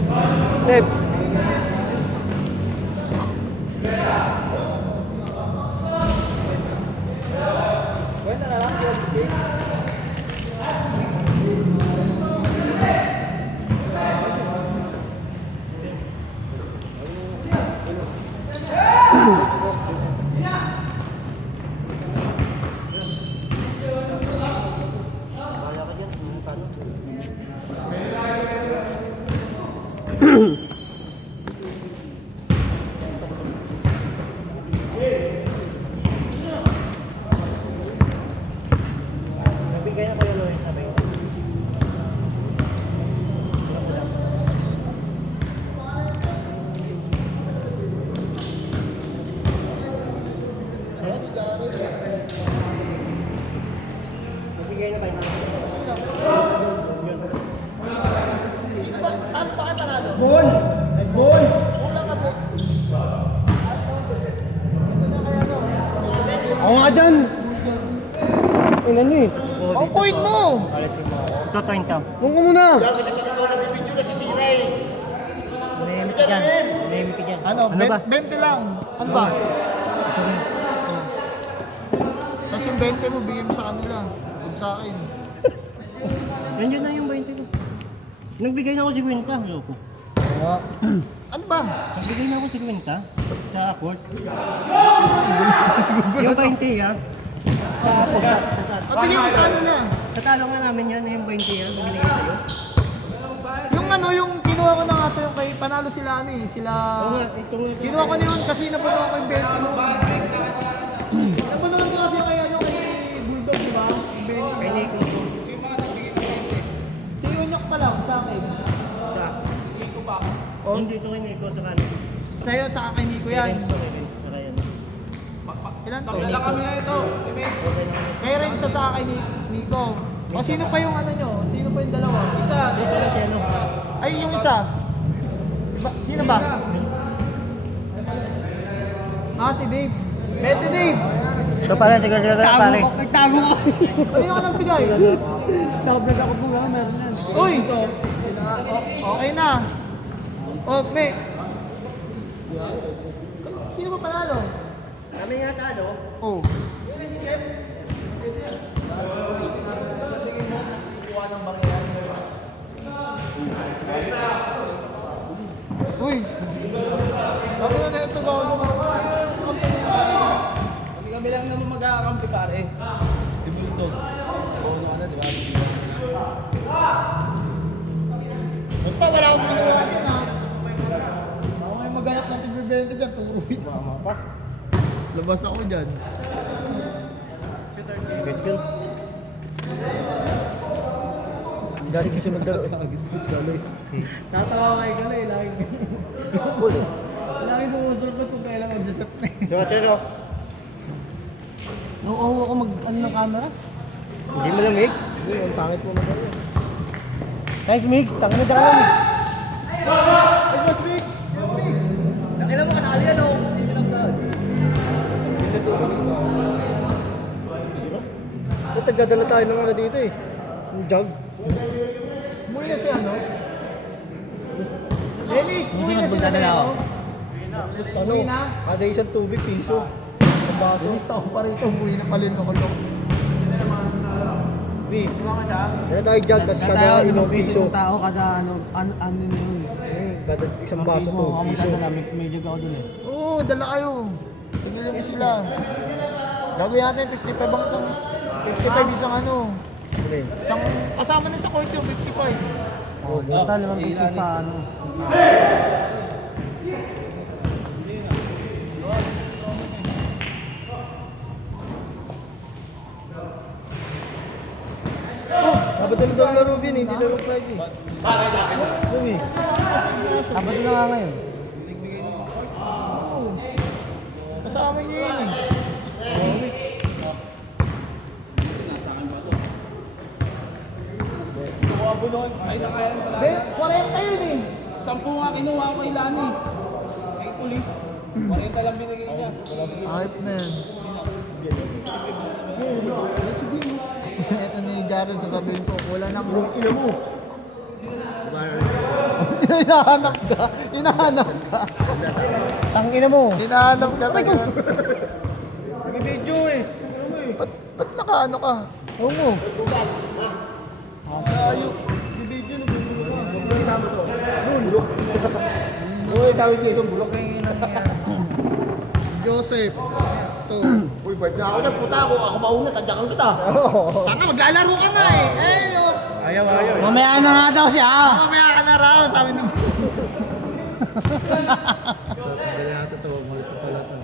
left. Left. Kwenta na lang. Nabigay na kayo Loy, sabi ko. Nabigay na kayo. Bon! Bon! Kulang ka po. Ako nga dyan! Ina nyo eh. Ang point mo! Ito, 20. Huwag ko muna! Nagbibidyo na si Siray. Nahimik ka dyan. Nahimik ka dyan. Ano, Ano ba? 20 lang. Ano ba? Tapos yung 20 mo, bigyan mo sa kanila. Huwag sa akin. Nandiyan na yung 20 ko. Nagbigay na ako si Gwenta. Loko. Ano ba? Nagbigay na ako si Gwenta. Sa court. Yung 20 ha. Bigyan mo sa kanila. Sa talo nga namin yan, yung 20 yan. Binigay sa'yo. Yung ano, yung kinuha ko na nga to, yung kay panalo sila ano eh. Sila... Oo nga, itong Kinuha ko na yun kasi napuno ko yung 20 mo. Napuno ko kasi kay ano, kay Bulldog, di ba? Yung 20. kay Nico. Si Unyok pa lang sa akin. Sa. Oh, Hindi ito kay Nico sa kanan. sa'yo tsaka kay Nico yan. Kay Renz. Saka yan. Ilan to? Dala kami na ito. Kay Renz at saka kay Nico. O sino pa yung ano nyo? Sino pa yung dalawa? Isa. Ito na si ano. Ay, yung isa. Sino ba? Ah, si Dave. Pwede Dave. Ito pare, sige pare. Nagtago ko. Ano ka nang bigay? Nakablog ako po nga, meron yan. Uy! Okay na. Okay. Sino ba panalo? Kami nga talo. Oh. Uy! Bakit na ito ba? Kami lang naman mag-aakampi pare. Dimulto. Oo na di ba? Basta wala akong ginawa dyan ha. Ako may maghanap ng tigbibenta dyan, puro ito. Labas ako dyan. Good girl. Ang galing kasi magdaro. Tatawa kay Galay, lagi. Lagi sumusulpot kung kailan ang Joseph na eh. So, Tero. Nauuho ako mag-ano ng camera? Hindi mo lamig? Hindi, ang pangit mo naman yun. Nice mix. Tangin na dyan ka mix. Ay, mas Rick! Nakailan mo kasali yan o? Hindi mo lang saan. Tagdadala tayo ng ano dito eh. Yung jug. Umuwi na si ano? Dennis, umuwi na Sunod-sunod sila na ako. Ano? Umuwi na? Kada isang tubig, piso. Ang baso. Dennis, ako pa rito. Umuwi na pala yung nakulong. B. Dala tayo jug, tapos kada ilang piso. tao kada ano na yun. Kada isang baso, 2 piso. May jug ako dun eh. Oo, dala kayo. Sige lang sila. Gagawin natin 55 ang isang 55 isang ano. Isang kasama na sa court yung 55. Oh, basta 5 piso sa ano. Dapat na daw laro din, hindi laro pwede. Uy. Dapat na nga ngayon. Kasama niyo yun eh. Ay nakaya pala. Be, 40 yun eh. 10 nga kinuha ko kay Lani. Kay pulis. 40 lang binigay niya. Hype na yan. Ito ni Jared sasabihin ko, wala na akong ilo mo. hinahanap ka. Hinahanap ka. Tangina mo. Hinahanap ka talaga. Nag-video eh. Ba't nakaano ka? Oo mo. Ayaw. Uy, sabi ko itong bulok na yung nangyayari. Joseph. Ito. Uy, ba't na ako na? Puta ako. Ako mauna, tadyakan kita. Tanga, maglalaro ka na eh. Eh, no. Ayaw. Mamaya na nga daw siya. Mamaya ka na raw, sabi ng... Kaya yata ito, malis na pala ito.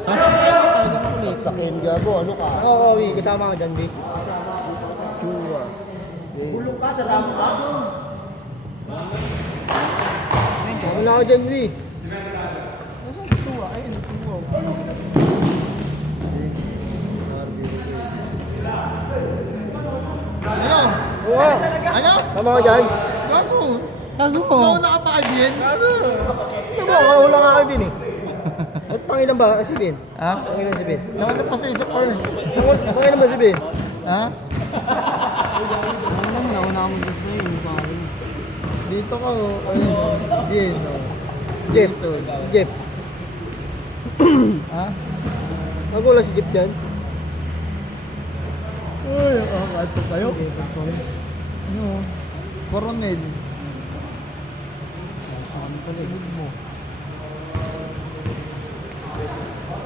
Kasama sa'yo, tawag naman ulit. Sa Ken Gago, ano ka? Oo, kasama ka dyan, Vic. Chua. Bulong ka, sasama ka? Wala ako dyan, Vic. Ano? Oo. Ano? Sama ka dyan. Gago. Gago ko. Mauna ka pa kay Bien? Wala nga kayo din eh. At pangilan ba si Ben? Ha? Pangilan si Ben? Nauna pa sa'yo sa first. Pangilan ba si Ben? Ha? Nauna mo dito sa'yo, hindi pa kami. Dito ka oh. Ayun. Bien oh. Jeff. Jason. Jeff. Ha? Wala si Jeff dyan. Uy, ato kayo? Ano? Coronel. Sunod mo.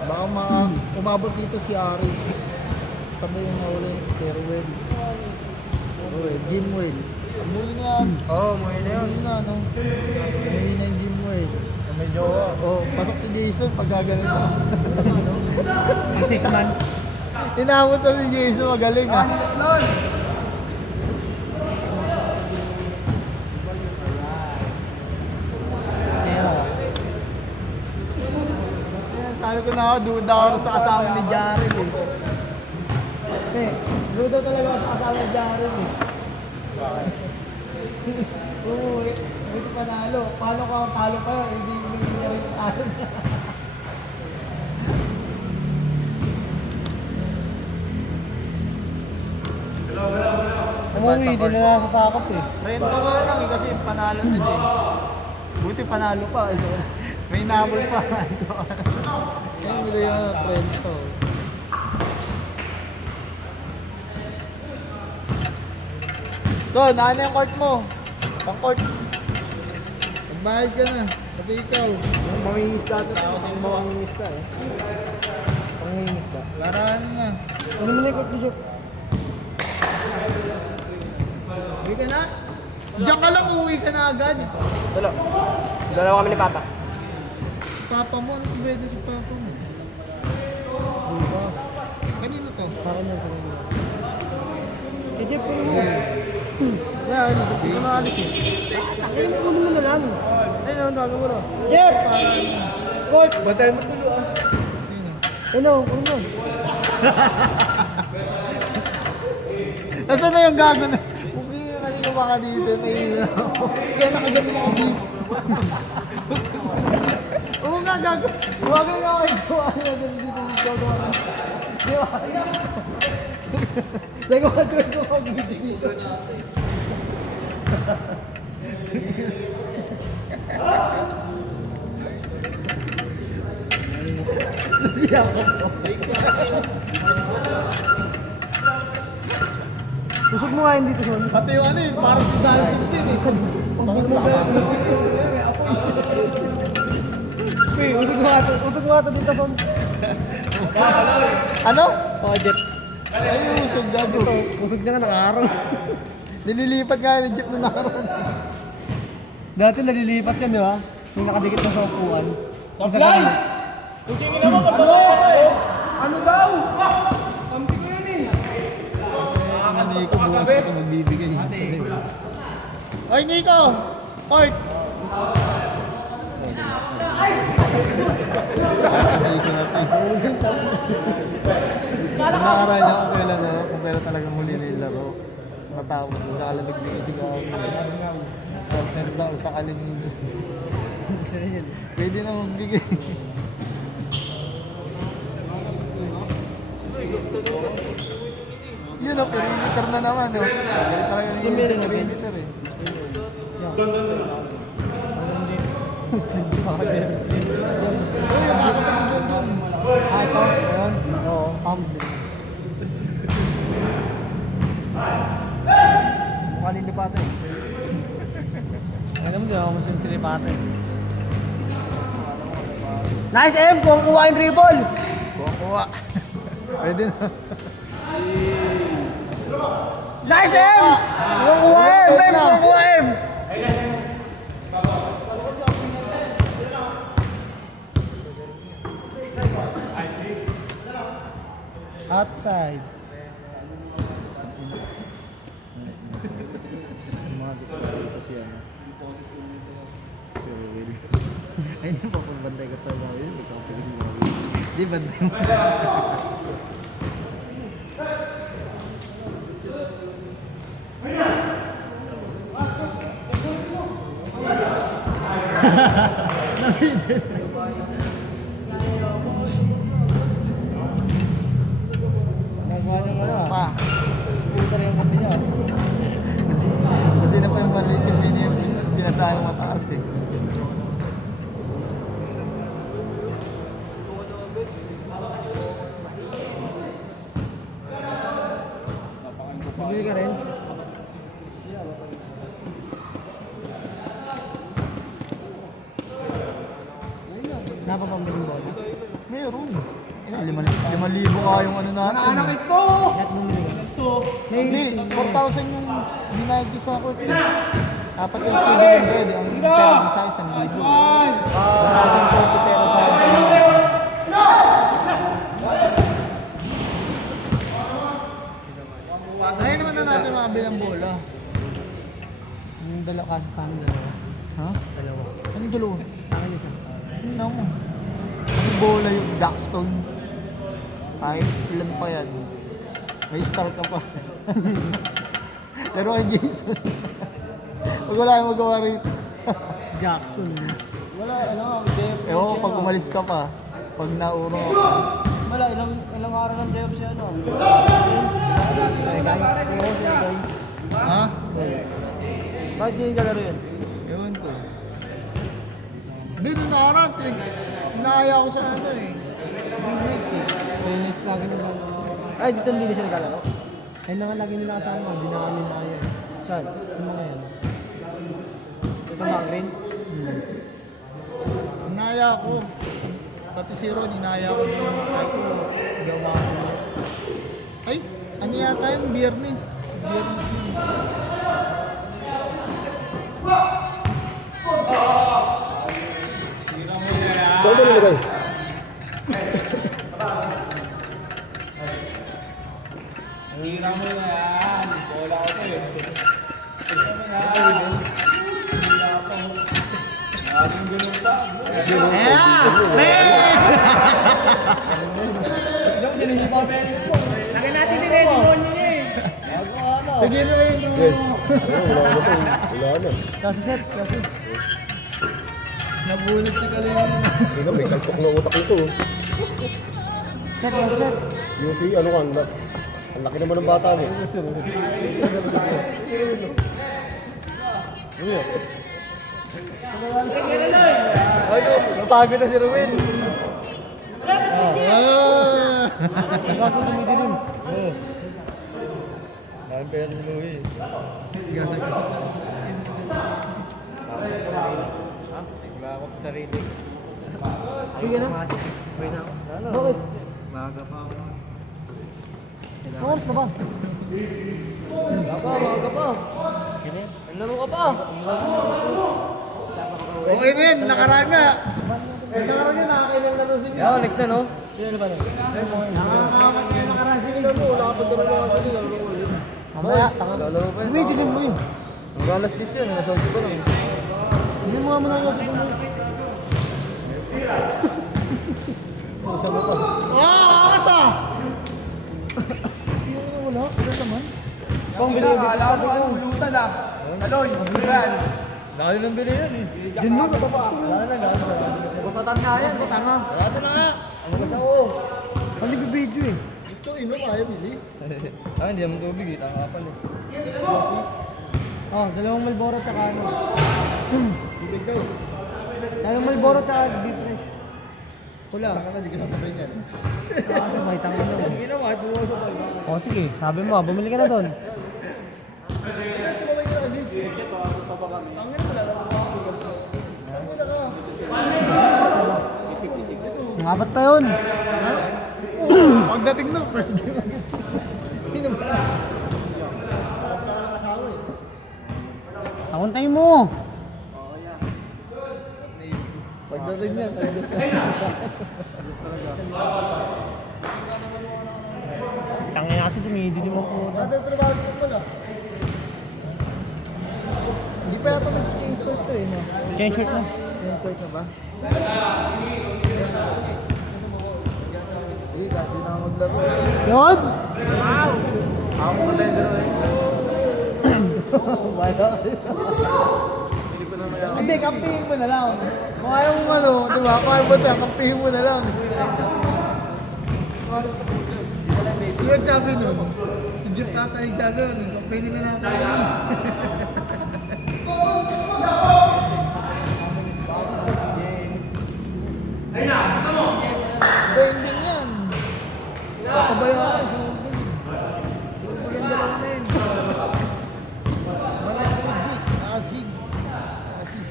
Baka umabot dito si Aris. Sabay yung nauli. Farewell. Gimwell. Umuwi na yan. Oo, umuwi na yun. Umuwi na, no? Umuwi na yung Gimwell. May jowa. Oh, pasok si Jason pag gagaling ako. 6 man. Tinamot na si Jason, magaling ah. Sabi ko na ako, duda ako sa kasama ni Jaren eh. Duda talaga ako sa kasama ni Jaren eh. Oo, ito panalo. Palo ka, hindi niya rin talo niya. Umuwi, di na nakasakop eh. Rento nga lang eh, kasi panalo na din. Buti panalo pa. May nabol pa. Kaya nila yung rento. So, naan yung court mo? Pang court. Magbayad ka na. Pati ikaw. Mangingisda ito. Ang mangingisda eh. Pangingisda. Laraan na. Ano mo na yung court Jeff? Uwi ka na? Diyan ka lang, uwi ka na agad. Dalawa kami ni Papa. Papa mo, ano pwede si Papa mo? Kanino to? Para niya sa kanila. Eh, Jeff, ano mo? Yan, hindi ko maalis eh. Takin mo mo na lang. Ayun, ano, bago mo na. Jeff! Coach! Batay mo tulo ah. Sino? Ano, ano mo? Nasaan na yung gago na? Uwi ka kanina baka dito, nahihila ako. Kaya nakagami na ako dito. Oo nga, gago. Huwagay nga kayo. Huwagay nga dito dito. Di ba? Sige, huwagay ko mag-video dito. Siya ako. Pusog mo nga yun dito, Son. Pati yung ano eh, parang si dancing din eh. Uy, usog mo nga ito dito, Son. Ano? Oh, Jeff. Ay, usog gago. Usog na nga nakaaraw. Nililipat nga yung jeep na nakaroon. Dati nalilipat yan, di ba? Yung nakadikit na sa upuan. Supply! Kukingin naman ka ba? Ano daw? Kampi ko yun eh. Ang Nico, bukas pa ito magbibigay. Oy, Nico! Court! Nico na pa. Nakakaroon niya kung kailan no? Kung kailan talagang huli na yung laro. Matapos na sa kalamig bigay siguro. Sa kalamig. Pwede na magbigay. yun, no? Perimeter na naman, no? Ganun talaga yung perimeter, eh. Muslim father. Uy, yung kakapag yung doon. Ah, ito? Ayun? Oo. Muslim. Mukha nilipatan, eh. Alam mo, di ako Muslim silipatan. Nice M! Kung kuha yung dribble! Kuha. Pwede na. Nice M! Kung kuha M! Kung kuha M! Outside. Pumasok ko dito si ano. Si Will. Ay, hindi pa kung bantay ka tayo Will. Hindi ka pwede si Will. Di bantay mo. Nagawa niyo ano? Pa. Scooter yung kape niya. Kasi na pa yung maliit yung pinasahan ng mataas, eh. Bibili ka rin? Napapambiling bola? Meron. 5,000 ka yung ano natin. Anak ito! Lahat bumili ka? Ito! Hindi, 4,000 yung binayad sa ako. Dapat yung schedule yung bed. Ang pera sa isang libo. 1,020 pera sa akin. Sayang naman na natin makabili ng bola. Yung dalawa kasi sa amin dalawa. Ha? Dalawa. Anong dalawa? Akin isa. Tingnan mo. Ang bola yung Daxton. Kahit ilan pa yan. May star ka pa. Pero kay Jason. Pag wala kang magawa rito. Jackson. Wala, ano, Ewan ko pag umalis ka pa. Pag naurong ako. wala, ilang araw ng day off siya, no? Ha? Bakit hindi kalaro yun? Ewan ko. Hindi, doon nakarating. Inaaya ko sa ano eh. Midnights eh. Minutes lagi nila. Ay, dito hindi siya nagkalaro. Ayun na nga lagi nila kasama. Hindi na kami na yun. Saan? Yung mga yan. Ito mga green? Inaaya ko. Pati si Ron, inaaya ko din. Ay ko, gawa ko. Ay, ano yata yung Biyernes? Biyernes yun. Saan mo nilagay? Hira mo na yan. Bola ko sa'yo. Ating ganun pa. Lagi natin din eh. Limon yun eh. Sige na yun. Yes. Wala na to. Wala na. Kasi set. Kasi. Nabulag si Kalina. Tingnan, may kalpok na utak nito. Set. Set. Yung si, ano ka, ang laki naman ng bata mo. Napagod na si Ruel. Nagkakulubi din. Dahil pera ni Louie. Tigla ako sa sarili. Sige na. Bakit? Maga pa ako. Anong oras na ba? Maga pa. Laro ka pa. Okay na yun, nakaraan na. Nakaraan yun, nakakailan na si Yo, next na no? Sino ba na? Nakakamat na yung nakaraan si Lilo. Wala ka pa doon ako sa Lilo. Mamaya, tanga. Lalaro pa yun. Uy, tignan mo yun. Ang galas dis yun. Nasabi ko lang. Hindi mo nga manangasok mo. Usap mo pa. Asa! Wala, wala naman. Kung binibig ka mo, ulutan ah. Aloy, bilan. Dahil nang bili yan eh. Din mo, matapa. Wala na, gano'n. Busatan nga yan, tanga. Wala na nga. Ang basa ko. Ano yung video eh? Ito, inom, ayaw, bili. Ah, hindi naman tubig eh. Tanga pala eh. Oh, dalawang Malboro tsaka ano. Tubig daw. Dalawang Malboro tsaka beef fresh. Wala. Taka na, di ka sasabay niyan. May tanga na. Sige na, kahit buwan sa pala. Oh, sige. Sabi mo, bumili ka na doon. Sumabay ka na, Bigs. Nangabat pa yun. Pagdating na, first game. Sino ba? Takuntay mo. Pagdating niya, Tangin kasi dumidili mo po. Dati trabaho ko pala. Hindi pa yata mag-change court to eh, no? Change shirt mo. Change court na ba? Sige, kahit di na ako maglaro. Yun! Ako mo na yung laro eh. Hindi, kampihin mo na lang. Kung ayaw mo ano, di ba? Kung ayaw mo tayo, kampihin mo na lang. Yung sabi nun, si Jeff tatay sa nun, kampihin na lang tayo. Trending yan. Kabayaan. Maganda lang din. Asig. Asis.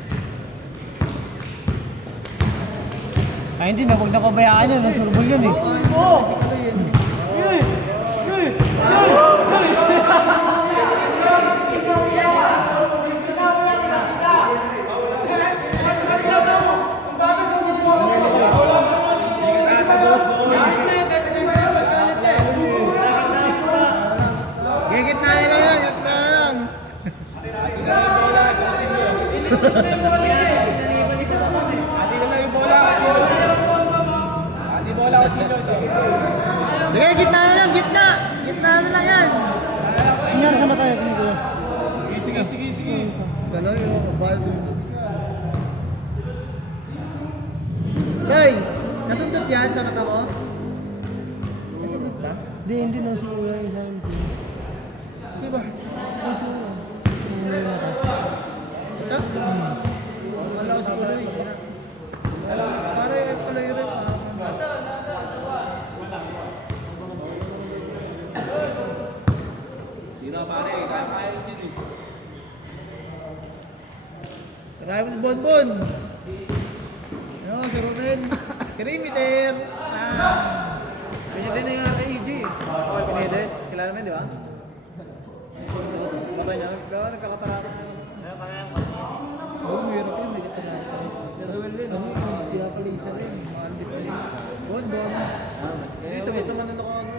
Ay hindi na, huwag na pabayaan yun. Nasurbol yun eh. Gigit na yun yan, gigit na yan. Sige, gitna na lang, gitna. Gitna na lang yan. Nangyari sa mata yun, kuya. Sige. Gano'n yung kabaso. Hey, nasundot yan sa mata mo? Nasundot ba? Hindi na si kuya. Sino ba? Ito? Wala ko siguro eh. Pare, pala yun rin. Sino pare, kaya din eh. Rival Bonbon. Ano, si Ruben. Krimiter. Kanya din na yung AJ eh. Pinedes, kilala mo yun, di ba? Patay niya, nagkakatarata niya. Oo, mahirap yun. May katanata. Pinapalisa rin. Mahal di palisa. Bonbon. Hindi, sagot naman na ako ano.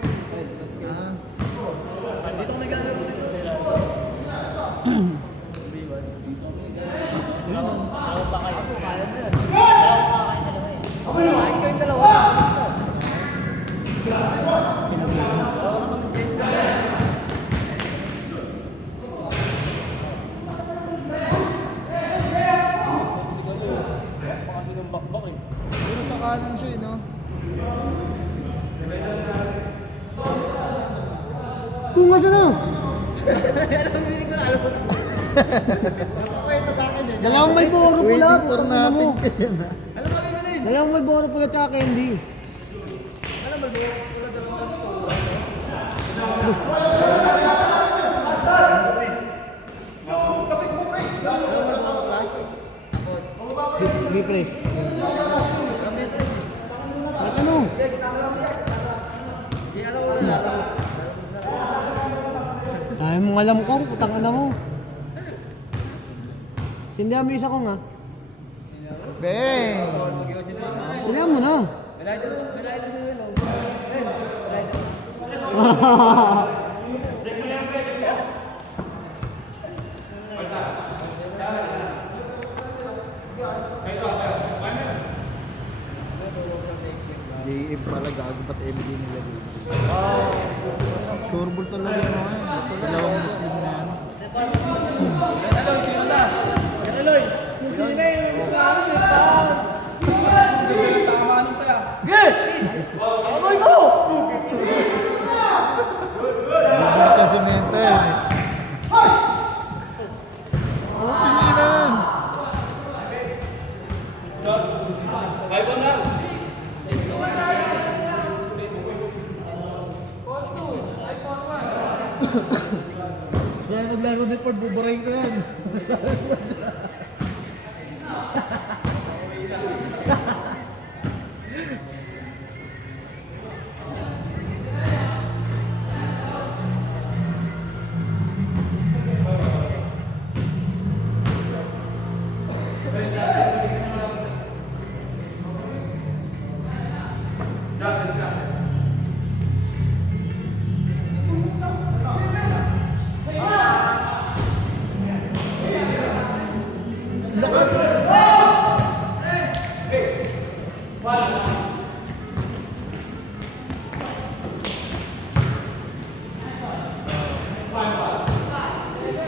Ah. Dito ko naglalaro dito. Pero sa kanan siya eh, no? Kung nga na. Kwento sa akin eh. Dalawang Malboro pula. Waiting for putang ina natin mo. kaya na. Dalawang Malboro pula tsaka candy. Beef fresh. At ano? Kaya mong alam kong, putang ina mo. Sindihan mo isa ko nga. Beng! Sindihan mo na. JM pala gago ba't MD nila dito? Sureball talaga yung mga yan. Dalawang Muslim na yan. Gusto na maglaro ni Ford, buburahin ko yan.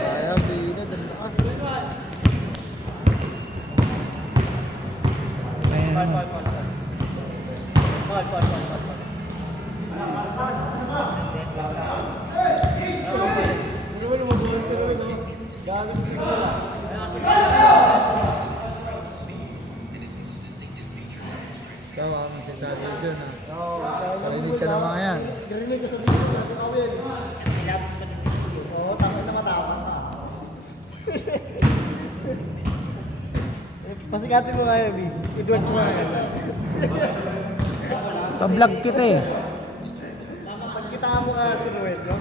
Sayang si Inad, ang lakas. Ikaw, ang masasabi dun ha. Parinig ka na mga yan. Parinig ka sa video sa kawin. Oo, takot na matawan ka. Pasikatin mo nga yan, B. Edward mo nga yan. Pa-vlog kita eh. Pagkitaan mo nga si Noel, no?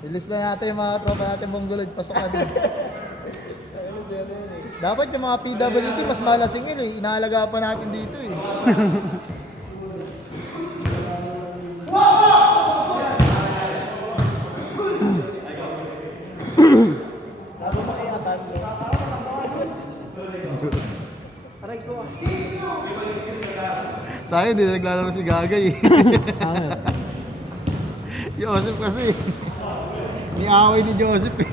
Ilis na natin yung mga tropa natin Mongolod. Pasok ka din. Dapat yung mga PWD mas malasingil eh. Inaalaga pa natin dito eh. Sa akin, hindi naglalaro si Gagay eh. Joseph kasi. Niaway ni Joseph eh.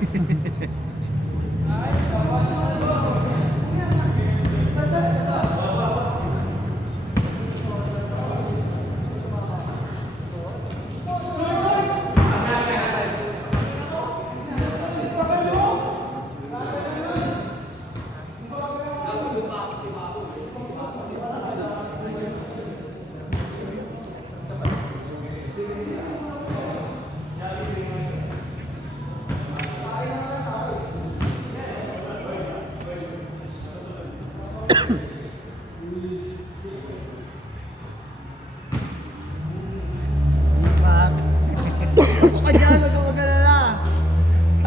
Pasok ka dyan, huwag ka mag-alala.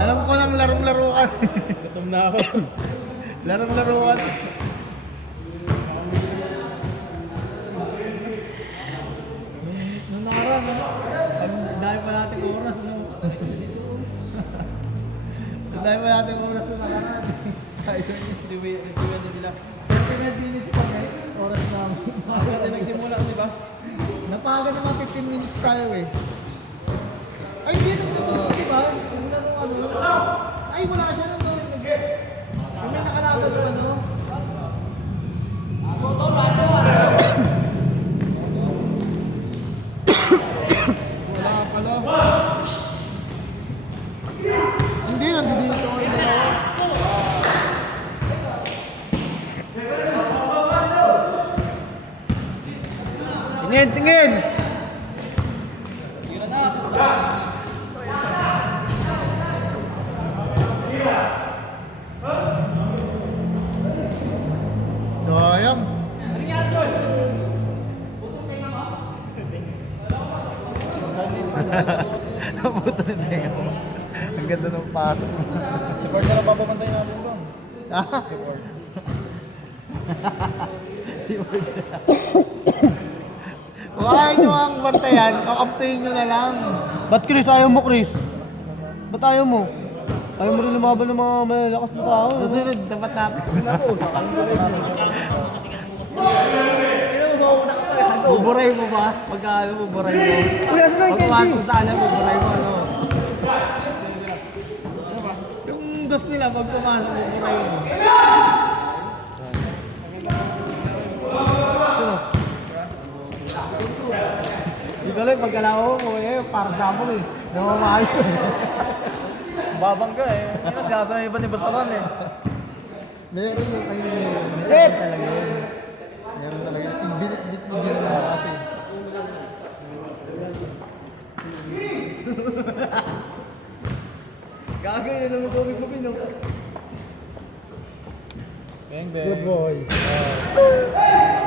Alam ko lang larong-laro ka. Gutom na ako. Larong-laro ka. Nung nakaraan, ang dami pa natin oras, no? Ang dami pa natin oras nung nakaraan. Si Wendy nila. 30 minutes pa eh. Oras lang. Kasi natin nagsimula, di ba? Napaga naman 15 minutes tayo eh. Ay, hindi naman di ba? Yung laro ano? Ay, wala siya nung gawin nag yung may nakalaban na ano? Wala pala. Hindi, nandito ako yung dalawa. Tingin! Sayang. Nabuto na tayo. Ang ganda ng pasok mo. Si Bart na lang papapantay natin doon. Ah? Si Bart. Kung ayaw nyo ang bantayan, kakampihin nyo na lang. Ba't Chris? Ayaw mo Chris? Ba't ayaw mo? Ayaw mo rin lumaban ng mga malalakas na tao. Susunod, dapat natin. Buburay mo ba? Pagka buburay mo. Kuya, sino yung Pag pumasok candy? sa alam, buburay mo ano. Yung dos nila, pag pumasok, buburay mo. Di ba lang, pagkalawa mo, para sa mo eh. Namamahal ko eh. Babang ka eh. Kaya sa iba ni Basaran eh. Meron yung meron talaga yun. Meron talaga yun. Yung binit-bit ni Ginala kasi. Gagay, yun ang tubig mo pinom. Bang, bang. Good boy.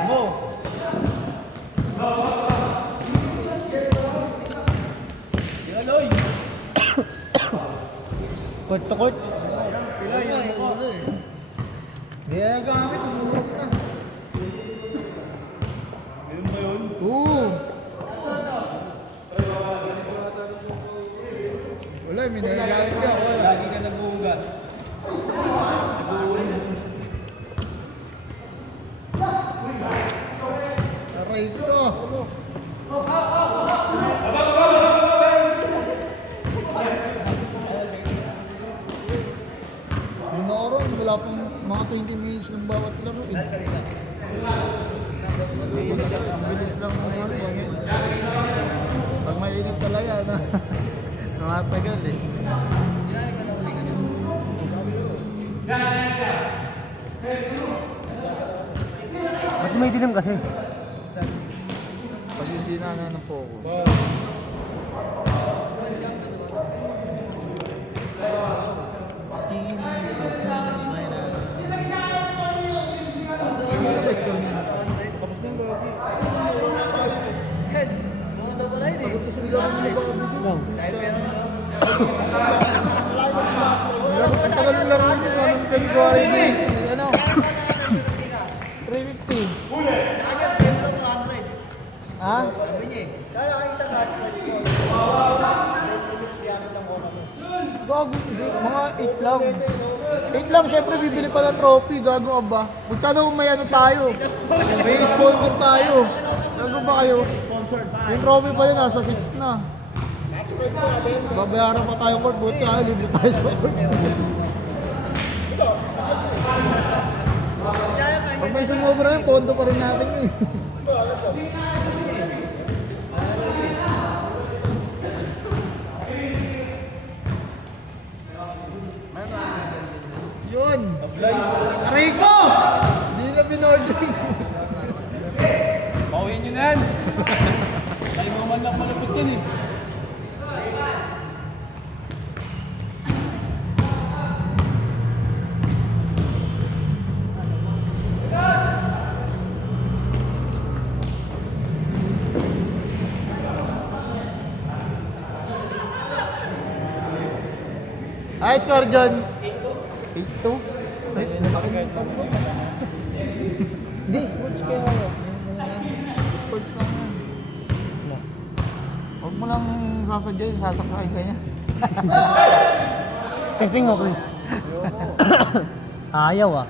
Mo. Yaloy. Court to court. Pila, yan mo ko. Hindi na gamit, umurok na. Ganun ba yun? Oo. Wala, may nagagamit ka. Lagi ka naghuhugas. Aray ko. Yung naroon, wala pang mga 20 minutes ng bawat laro eh. Ang bilis lang ng ano. Pag mainit talaga na. Namatagal eh. Ba't may dilim kasi? Pag hindi na ng focus. Tapos na yung gagi. Head. Mga daw pala yun eh. Pagod lang yung Lang. dahil meron na. Tagal lang rin yung anong February na eh. Ano? 350. Agad, meron lang 200. Ha? Sabi niya eh. Gago, mga 8 lang. 8 lang, syempre bibili pa ng trophy, gago ka ba? Kung sana may ano tayo, may sponsor tayo. Gago ba kayo? Yung trophy pa rin, nasa 6 na. Babayaran pa tayo court, buot sa akin, libre tayo sa court. Pag may sumobra yun, pondo pa rin natin yun. Yun! Aray ko! Hindi na pinordering. Pauhin nyo na yan. Tayo mo man lang malapit yan eh. Ay, score dyan. 8-2? Hindi, sports kaya ako. Sports lang yan. Huwag mo lang sasadya yung sasaksakin ka niya. Testing mo, Chris. Ayaw ah.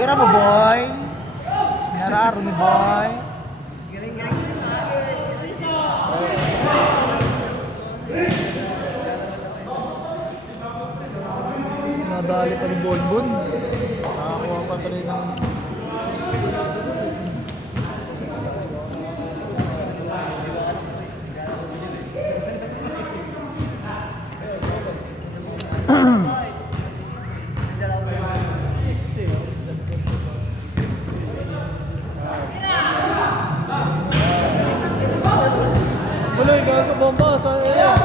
Tira mo, boy. Nararo ni boy. Nadali pa ni Bonbon. Nakakuha pa rin ng... Wala, gago bomba. Saan yan?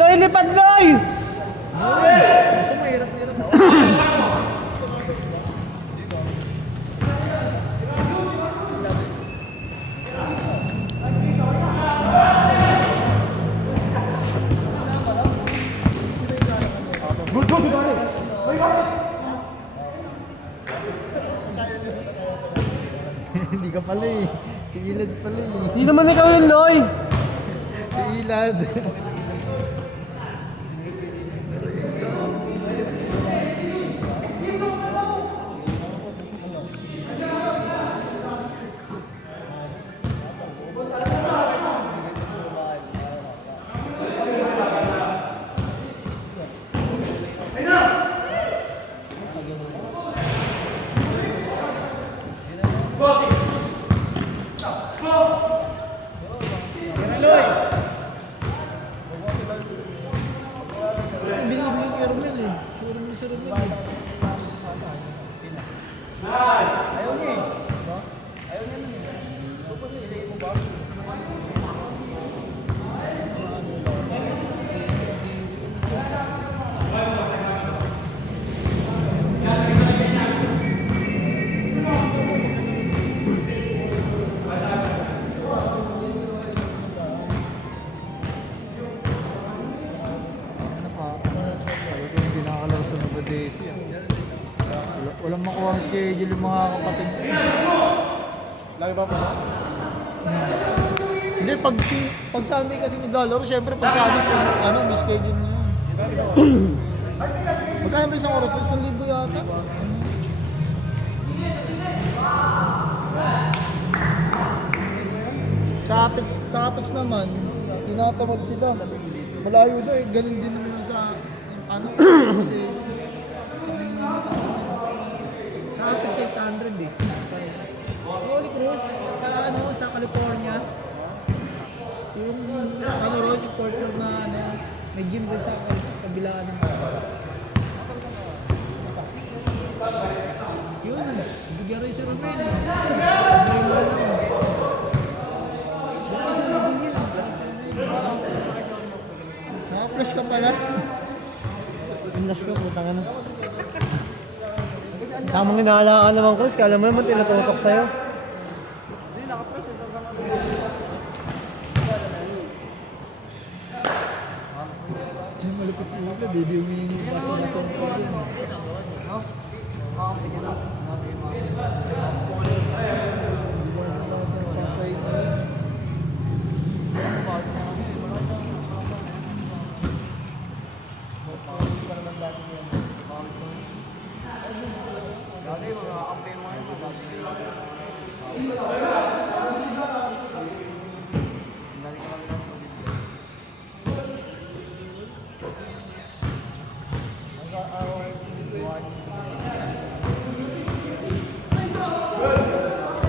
Loy, lipad, Loy! Hindi ka pala eh. Si Ilad pala eh. Hindi naman ikaw yun, Loy! Si Ilad. Binibigyan kay Romel eh. Si Romel si Romel eh. Ayaw niya eh. Ayaw niya nun eh. Tapos nilagay mo ba? Ano pa? Hindi nakakalaro sa Nabadesi. Walang makuha ang schedule yung mga kapatid. Lagi ba po? Hindi, pag Sunday kasi naglalaro, syempre pag Sunday, ano, may schedule na yun. Magkaya ba isang oras? 1,000 yata? Sa Apex naman, tinatamad sila. Malayo na eh, galing din naman sa, ano, Sa Apex 800 eh. Holy Cross, sa ano, sa California. Yung ano road, yung portion na ano, may gym rin sa kabilaan ng yun, bigyan rin si Ruben. naka-flash ka pala. Pindas ko, putang ano. Tamang inaalaan naman, Chris. Kala mo naman tinatutok sa'yo. Yung malupit si Uga, baby humingi yung basa na song ko yun.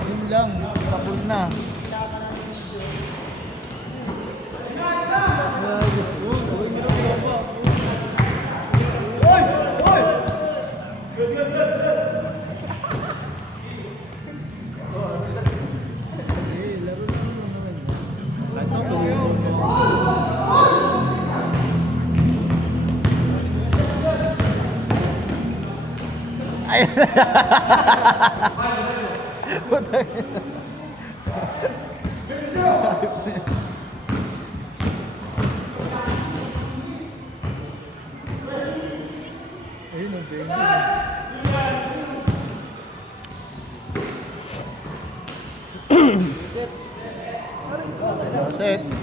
Yun lang, sabon na. Ayun ang baby. Set.